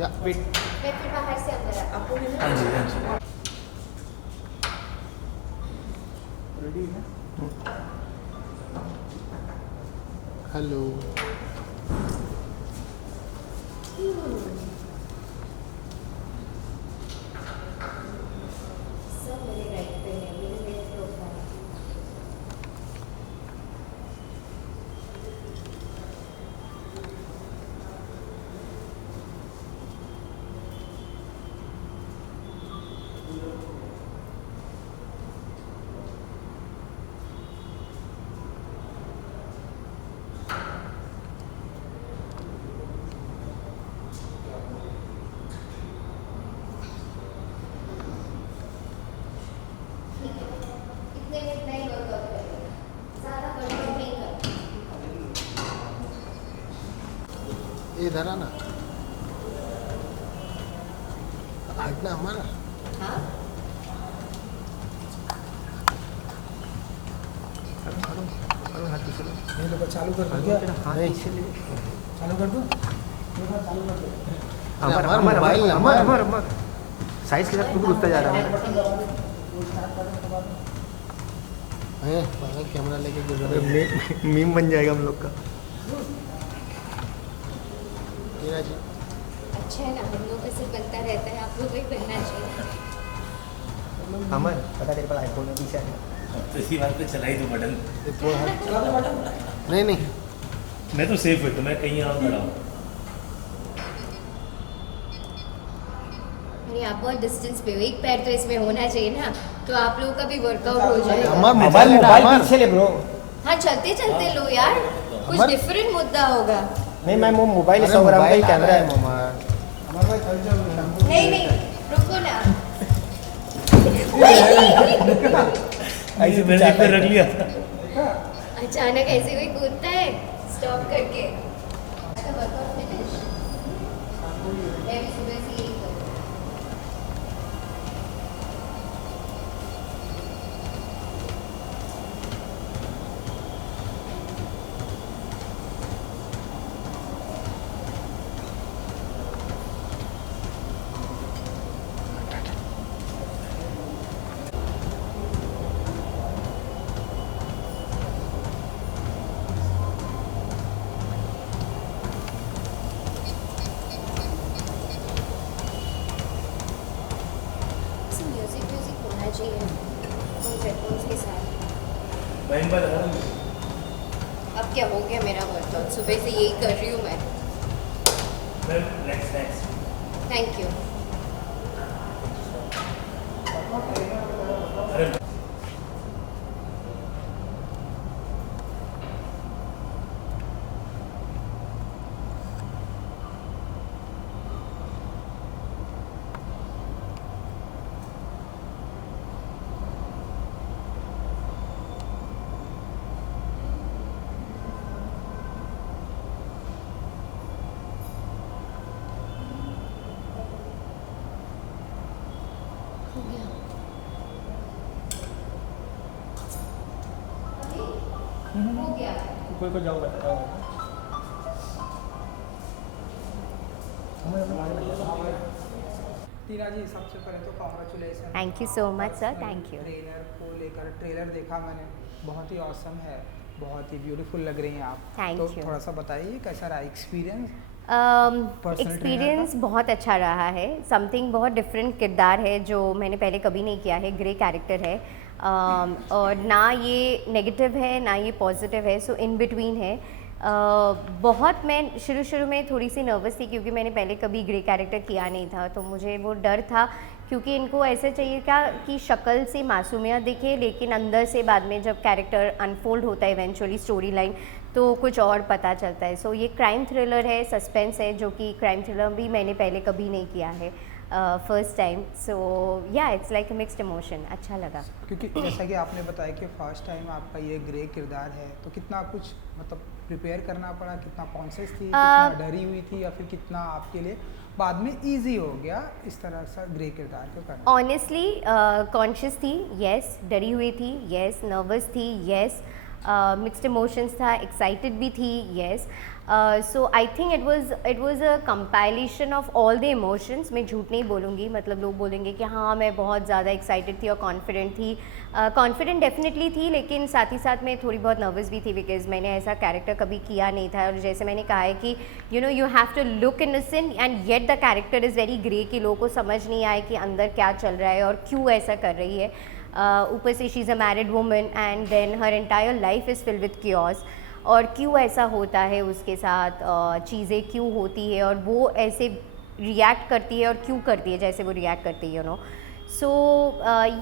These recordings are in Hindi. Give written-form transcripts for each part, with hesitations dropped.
या वेट। मैं फिर बाहर से अंदर आपको हाँ जी हाँ जी। रेडी है। हेलो। सब मेरे राइट पे है, मेरे लेफ्ट प्रोफाइल। इतने में इतना ही वर्कआउट करेंगे, ज़्यादा वर्कआउट नहीं करना। इधर आना, हटना हमारा। हाँ ये लोग चालू कर दो क्या? नहीं, चालू कर दो, चालू कर दो। अमर हमारा अमर मोबाइल अमर नंबर। अमर अमर साइज के साथ खुद घुसता जा रहा है। पागल कैमरा लेके गुजर अरे रहे हैं। मीम बन जाएगा हम लोग का। मीरा जी, अच्छा है ना, हम लोग का सिर्फ बनता रहता है, आप लोग को ही बनना चाहिए। अमर पता तेरे पास आईफोन है पीछे है। तो इसी बात पे चला ही तो बटन। ये तो हट। नहीं नहीं, मैं तो सेफ है, तो मैं कहीं और खड़ा हूँ। अरे आप बहुत डिस्टेंस पे हो, एक पैर तो इसमें होना चाहिए ना, तो आप लोगों का भी वर्कआउट हो जाएगा। हमारा मोबाइल मोबाइल मोबाइल नंबर। पीछे ले ब्रो। हाँ चलते चलते लो यार, कुछ हमार- डिफरेंट मुद्दा होगा। नहीं मैं वो मोबाइल अरे 100 ग्राम का ही मोबाइल कैमरा है। मामा। हमारे भाई चल जाओ। नहीं नहीं रुको ना, ऐसे मैंने पे रख लिया था। अचानक ऐसे कोई कूदता है स्टॉप करके। अच्छा वर्कआउट फिनिश, मैं भी सुबह से यही करूँ। म्यूजिक म्यूजिक होना चाहिए उन हेडफोन्स के साथ। बहन पर लगा दूँ। अब क्या हो गया मेरा वर्कआउट, सुबह से यही कर रही हूँ मैं। Next next. Thank you. अरे हो गया। हो गया। कोई को जाओ बता। टीना जी सबसे पहले तो congratulation. Thank you so much, sir. Thank you. Trailer को लेकर ट्रेलर देखा मैंने, बहुत ही ऑसम है, बहुत ही ब्यूटीफुल लग रही हैं आप। Thank तो you. थोड़ा सा बताइए कैसा रहा एक्सपीरियंस? Personal एक्सपीरियंस trainer बहुत अच्छा रहा है। समथिंग बहुत डिफरेंट किरदार है जो मैंने पहले कभी नहीं किया है। ग्रे कैरेक्टर है और ना ये नेगेटिव है ना ये पॉजिटिव है, सो इन बिटवीन है। बहुत मैं शुरू में थोड़ी सी नर्वस थी क्योंकि मैंने पहले कभी ग्रे कैरेक्टर किया नहीं था, तो मुझे वो डर था क्योंकि इनको ऐसे चाहिए क्या कि शक्ल से मासूमियत दिखे लेकिन अंदर से बाद में जब कैरेक्टर अनफोल्ड होता है इवेंचुअली स्टोरी लाइन तो कुछ और पता चलता है। सो ये क्राइम थ्रिलर है, सस्पेंस है, जो कि क्राइम थ्रिलर भी मैंने पहले कभी नहीं किया है, फर्स्ट टाइम। सो या इट्स लाइक मिक्स्ड इमोशन, अच्छा लगा। क्योंकि जैसा कि आपने बताया कि फर्स्ट टाइम आपका ये ग्रे किरदार है, तो कितना कुछ मतलब प्रिपेयर करना पड़ा, कितना कॉन्शियस थी, कितना डरी हुई थी, या फिर कितना आपके लिए बाद में इजी हो गया इस तरह से ग्रे किरदार को करना? ऑनेस्टली कॉन्शियस थी, यस, डरी हुई थी, यस, नर्वस थी, यस, मिक्स्ड इमोशंस था, एक्साइटेड भी थी, yes, so I think it was a compilation of all the emotions. मैं झूठ नहीं बोलूँगी, मतलब लोग बोलेंगे कि हाँ मैं बहुत ज़्यादा एक्साइटेड थी और कॉन्फिडेंट थी. कॉन्फिडेंट डेफिनेटली थी, लेकिन साथ ही साथ मैं थोड़ी बहुत नर्वस भी थी बिकॉज मैंने ऐसा कैरेक्टर कभी किया नहीं था. और जैसे मैंने कहा है कि you have to look innocent and yet the character is very grey, कि लोगों को समझ नहीं आए कि अंदर क्या चल रहा है और क्यों ऐसा कर रही है. ऊपर से she is a married woman and then her entire life is filled with chaos, और क्यों ऐसा होता है उसके साथ, चीज़ें क्यों होती है और वो ऐसे रिएक्ट करती है और क्यों करती है जैसे वो रिएक्ट करती है. So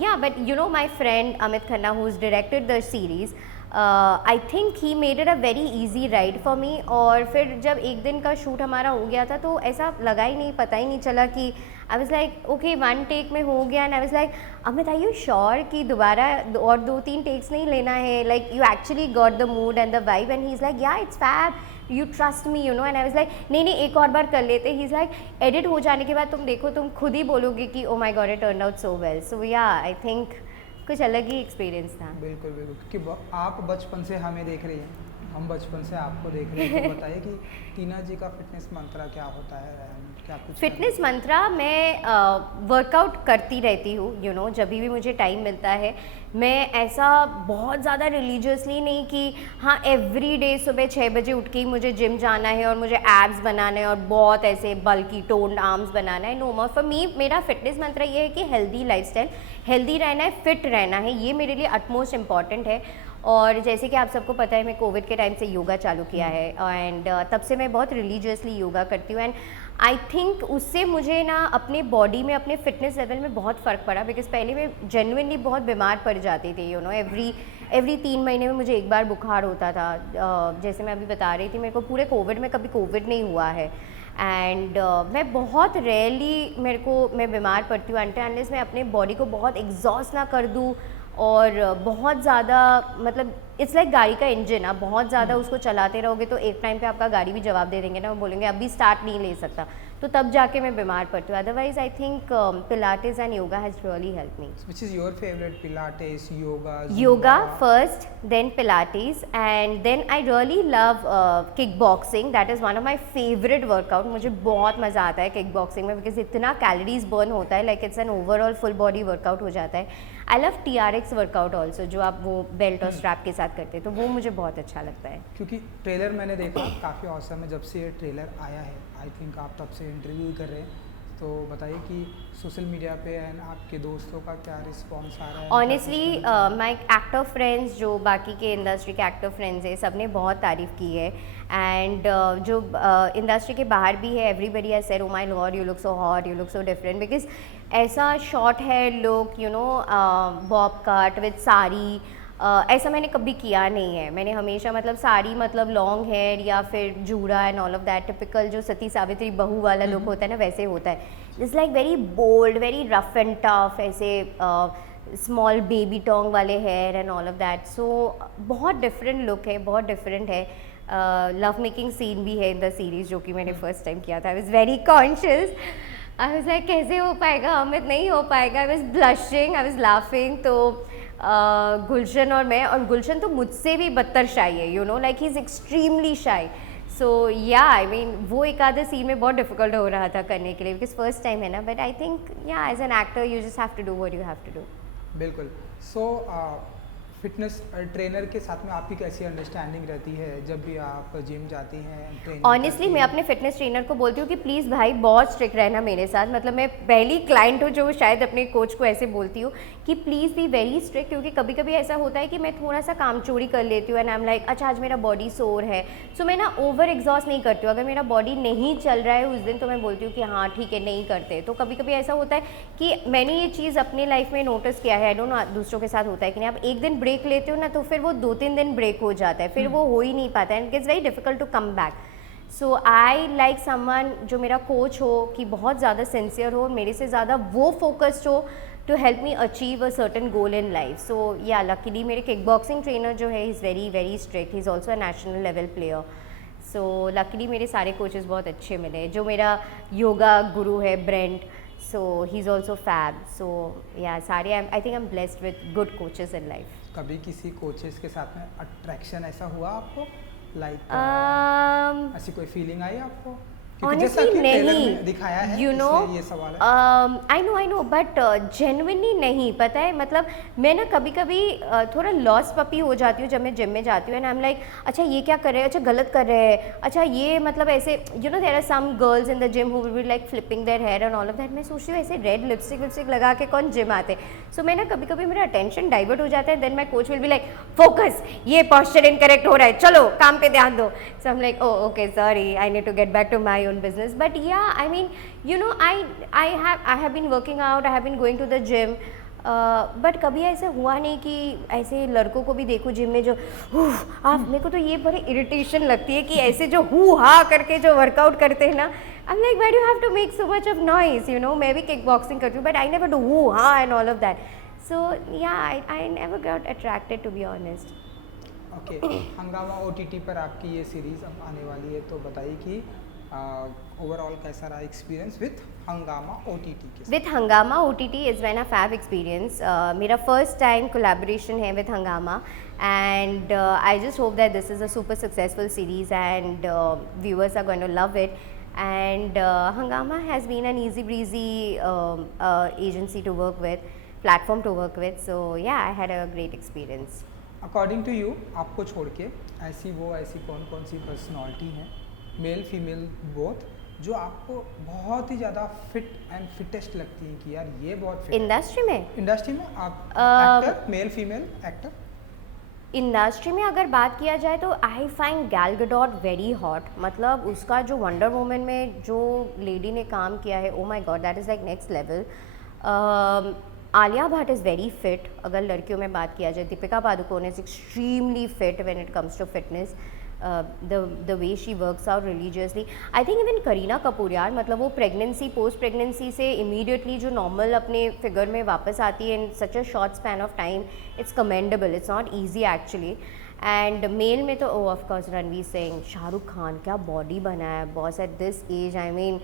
yeah, but my friend Amit Khanna, who's directed the series, I think he made it a very easy ride for me. और फिर जब एक दिन का शूट हमारा हो गया था तो ऐसा लगा ही नहीं, पता ही नहीं चला कि I was like okay, one take में हो गया. and I was like Amit, are you sure कि दोबारा और 2-3 takes नहीं लेना है, like you actually got the mood and the vibe. and he's like yeah, it's fab, you trust me, and I was like नहीं एक और बार कर लेते. he's like edit हो जाने के बाद तुम देखो, तुम खुद ही बोलोगे कि oh my god, it turned out so well. so yeah, I think कुछ अलग ही एक्सपीरियंस था. बिल्कुल बिल्कुल, क्योंकि आप बचपन से हमें देख रही हैं, हम बचपन से आपको देख रहे हैं. तो बताइए कि टीना जी का फिटनेस मंत्रा क्या होता है, क्या कुछ फिटनेस मंत्रा, मैं वर्कआउट करती रहती हूँ. जब भी मुझे टाइम मिलता है. मैं ऐसा बहुत ज़्यादा रिलीजियसली नहीं कि हाँ एवरी डे सुबह 6 बजे उठ के ही मुझे जिम जाना है और मुझे एब्स बनाना है और बहुत ऐसे बल्कि टोन्ड आर्म्स बनाना है. No more. फॉर मी मेरा फिटनेस मंत्रा ये है कि हेल्दी लाइफस्टाइल, हेल्दी रहना है, फिट रहना है, ये मेरे लिए अटमोस्ट इम्पॉर्टेंट है. और जैसे कि आप सबको पता है, मैं कोविड के टाइम से योगा चालू किया है एंड तब से मैं बहुत रिलीजियसली योगा करती हूँ. एंड आई थिंक उससे मुझे ना अपने बॉडी में, अपने फिटनेस लेवल में बहुत फ़र्क पड़ा. बिकॉज पहले मैं जेन्युइनली बहुत बीमार पड़ जाती थी. एवरी 3 महीने में मुझे एक बार बुखार होता था. जैसे मैं अभी बता रही थी, मेरे को पूरे कोविड में कभी कोविड नहीं हुआ है. एंड मैं बहुत रेयरली मैं बीमार पड़ती हूँ अनलेस मैं अपने बॉडी को बहुत एग्जॉस्ट ना कर दूँ. और बहुत ज़्यादा, मतलब इट्स लाइक गाड़ी का इंजन, आप बहुत ज़्यादा उसको चलाते रहोगे तो एक टाइम पे आपका गाड़ी भी जवाब दे देंगे ना, वो बोलेंगे अभी स्टार्ट नहीं ले सकता. तो तब जाके मैं बीमार पड़ती हूँ. Otherwise I think Pilates and yoga has really help me. Which is your favourite, Pilates, yoga first, then Pilates, and then I really love kick boxing. That is one of my favourite workout. मुझे बहुत मज़ा आता है किक बॉक्सिंग में बिकॉज इतना कैलोरीज बर्न होता है, like it's an overall full body workout हो जाता है. I love TRX workout also, जो आप वो बेल्ट और स्ट्रैप के साथ करते हैं, तो वो मुझे बहुत अच्छा लगता है. क्योंकि ट्रेलर मैंने देखा काफ़ी औसम है. जब से ये ट्रेलर आया है, आई थिंक आप तब से इंटरव्यू कर रहे हैं, तो बताइए कि सोशल मीडिया पे एंड आपके दोस्तों का क्या रिस्पॉन्स आ रहा है. ऑनेस्टली माई एक्टर फ्रेंड्स, जो बाकी के इंडस्ट्री के एक्टर फ्रेंड्स हैं, सब ने बहुत तारीफ़ की है. एंड जो इंडस्ट्री के बाहर भी है, everybody has said, oh my God, you look so hot, you look so different. Because ऐसा short hair look, bob cut with sari, ऐसा मैंने कभी किया नहीं है. मैंने हमेशा मतलब साड़ी, मतलब लॉन्ग हेयर या फिर जूड़ा and all of that, typical जो सती सावित्री बहू वाला लुक होता है ना, वैसे होता है. It's like very bold, very rough and tough, ऐसे स्मॉल बेबी टोंग वाले hair and all of that. So बहुत डिफरेंट लुक है, बहुत डिफरेंट है. लव मेकिंग सीन भी है इन द सीरीज़, जो कि मैंने फर्स्ट टाइम किया था. I was very conscious. I was like कैसे हो पाएगा अमित, नहीं हो पाएगा. I was blushing, I was laughing. तो गुलशन और गुलशन तो मुझसे भी बदतर शाई है, लाइक ही इज़ एक्सट्रीमली शाई. सो या आई मीन वो एक आधे सीन में बहुत डिफिकल्ट हो रहा था करने के लिए बिकॉज फर्स्ट टाइम है ना. But I think yeah as an actor you just have to do what you have to do. बिल्कुल. सो फिटनेस ट्रेनर के साथ में आपकी कैसी अंडरस्टैंडिंग रहती है जब भी आप जिम जाती हैं? ऑनेस्टली मैं अपने फिटनेस ट्रेनर को बोलती हूँ कि प्लीज़ भाई बहुत स्ट्रिक्ट रहना मेरे साथ. मतलब मैं पहली क्लाइंट हूँ जो शायद अपने कोच को ऐसे बोलती हूँ कि प्लीज़ बी वेरी स्ट्रिक्ट. क्योंकि कभी कभी ऐसा होता है कि मैं थोड़ा सा काम चोरी कर लेती हूँ एंड आई एम लाइक अच्छा आज मेरा बॉडी सोर है. सो मैं ना ओवर एग्जॉस्ट नहीं करती हूँ. अगर मेरा बॉडी नहीं चल रहा है उस दिन तो मैं बोलती हूँ कि हाँ ठीक है, नहीं करते. तो कभी कभी ऐसा होता है कि मैंने ये चीज़ अपनी लाइफ में नोटिस किया है, आई डोंट नो दूसरों के साथ होता है कि नहीं, आप एक दिन ब्रेक लेते हो ना तो फिर वो 2-3 दिन ब्रेक हो जाता है, फिर वो हो ही नहीं पाता है and it's very difficult to come back. So I like someone जो मेरा कोच हो, कि बहुत ज़्यादा सिंसियर हो, मेरे से ज़्यादा वो फोकस्ड हो to help me achieve a certain goal in life. So yeah luckily मेरे किक बॉक्सिंग ट्रेनर जो है is very very strict. He is also a national level player. So luckily मेरे सारे कोचेस बहुत अच्छे मिले. जो मेरा योगा गुरु है Brent, so he's also fab. So yeah, सारे I think I'm blessed with good coaches in life. कभी किसी कोचेस के साथ में अट्रैक्शन ऐसा हुआ आपको? लाइक Um, ऐसी कोई फीलिंग आई आपको? क्योंकि जैसा Honestly, कि ट्रेलर नहीं. में दिखाया है, You know, इसलिए ये सवाल है। आई नो बट जेन्युइनली नहीं पता है, मतलब मैं ना कभी कभी थोड़ा लॉस पपी हो जाती हूँ जब मैं जिम में जाती हूँ एंड आई एम लाइक अच्छा ये क्या कर रहे हैं, अच्छा गलत कर रहे हैं, अच्छा ये मतलब ऐसे you know there are some girls in the gym who will be like flipping their hair and all of that. मैं सोचती हूँ ऐसे रेड लिपस्टिक लगा के कौन जिम आते, सो मैं ना कभी कभी मेरा अटेंशन डाइवर्ट हो जाता है, then my coach will be like focus, ये पोस्चर इनकरेक्ट हो रहा है, चलो काम पे ध्यान दो। So I am like oh okay sorry, I need to get back to my own business. But yeah, I mean, you know, I have been working out, I have been going to the gym, but कभी ऐसे हुआ नहीं कि ऐसे लड़कों को भी देखो जिम में जो आप, मेरे को तो ये बड़ी इरिटेशन लगती है कि ऐसे जो हा करके जो वर्कआउट करते हैं ना, I am like why do have to make so much of noise, you know. मैं भी किक बॉक्सिंग करती हूँ but I never do ha and all of that, so yeah I never got attracted to be honest. Okay, Hungama OTT पर आपकी ये सीरीज़ अब आने वाली है, तो बताइए कि ओवरऑल कैसा रहा एक्सपीरियंस विथ हंगामा OTT के साथ? With Hangama OTT is been a fab experience. मेरा first time collaboration है with Hangama, and I just hope that this is a super successful series and viewers are going to love it. And Hangama has been an easy breezy agency to work with, platform to work with. So yeah, I had a great experience. According to you, आपको छोड़ के ऐसी कौन कौन सी पर्सनालिटी हैं, मेल फीमेल बोथ, जो आपको बहुत ही ज़्यादा फिट एंड फिटेस्ट लगती हैं कि यार ये बहुत फिट इंडस्ट्री में आप actor, male female actor? Industry में अगर बात किया जाए तो आई फाइंड गैल गडोट वेरी हॉट। मतलब उसका जो वंडर वुमन में जो लेडी ने काम किया है, oh my God, that is like next level. Alia Bhatt is very fit. अगर लड़कियों में बात किया जाए, Deepika Padukone is extremely fit when it comes to fitness, the way she works out religiously. I think even Kareena Kapoor यार, मतलब वो प्रेगनेंसी पोस्ट प्रेगनेंसी से इमीडिएटली जो नॉर्मल अपने फिगर में वापस आती है in such a short span of time, it's commendable, it's not easy actually. And male में तो ओ ऑफकोर्स रणवीर सिंह, शाहरुख खान, क्या बॉडी बनाया है boss at this age, I mean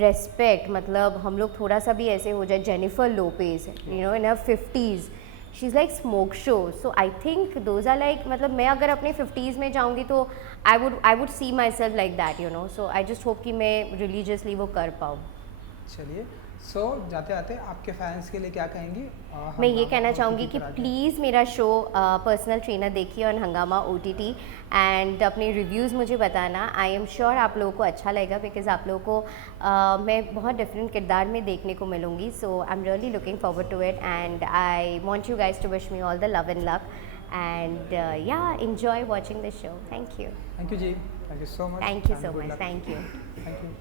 respect. मतलब हम लोग थोड़ा सा भी ऐसे हो जाए, Jennifer Lopez, you know, in her 50s, she is like smoke show. So I think those are like, मतलब मैं अगर अपने 50s में जाऊँगी तो I would see myself like that, you know. So I just hope कि मैं रिलीजियसली वो कर पाऊँ। चलिए, सो जाते जाते आपके फैंस के लिए क्या कहेंगी? मैं ये कहना चाहूँगी कि प्लीज़ मेरा शो पर्सनल ट्रेनर देखिए ऑन हंगामा OTT एंड अपने रिव्यूज़ मुझे बताना। आई एम श्योर आप लोगों को अच्छा लगेगा, बिकॉज आप लोगों को मैं बहुत डिफरेंट किरदार में देखने को मिलूँगी। So I am really looking forward to it and I want you guys to wish me all the love and luck and yeah enjoy watching the show. Thank you. Thank you जी, thank you so much. Thank you so much. Thank you. Thank you.